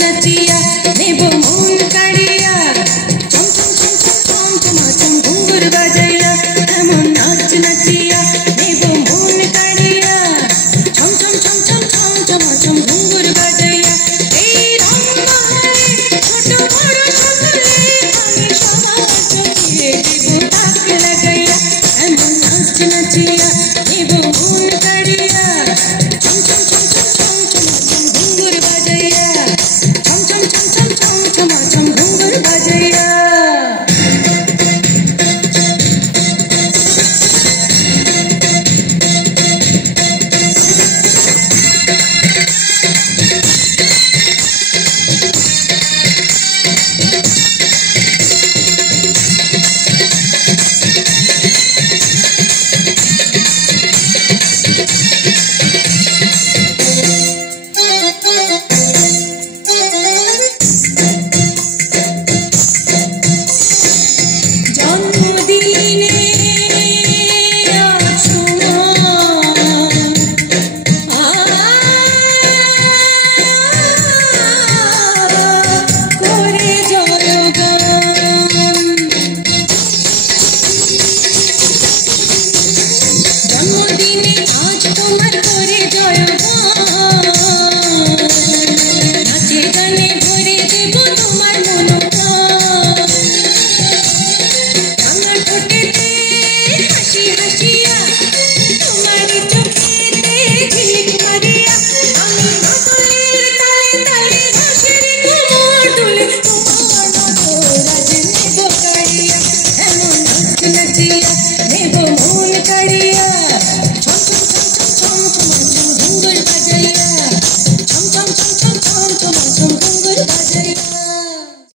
নাচিয়া নেব মন কাড়িয়া চম চম চম চম চম চম চম ঘুঙুর বাজাইয়া এমন নাচ নাচিয়া নেব মন কাড়িয়া চম চম চম চম চম চম চম ঘুঙুর বাজাইয়া এই রংমহলে ছোট বড় সকলে আমি সবার চোখে দেব তাক লাগাইয়া এমন নাচ নাচিয়া নেব মন কাড়িয়া চম চম চম চম চম চম চম ঘুঙুর বাজাইয়া চম চম চম চম চম চম চম ঘুঙুর বাজাইয়া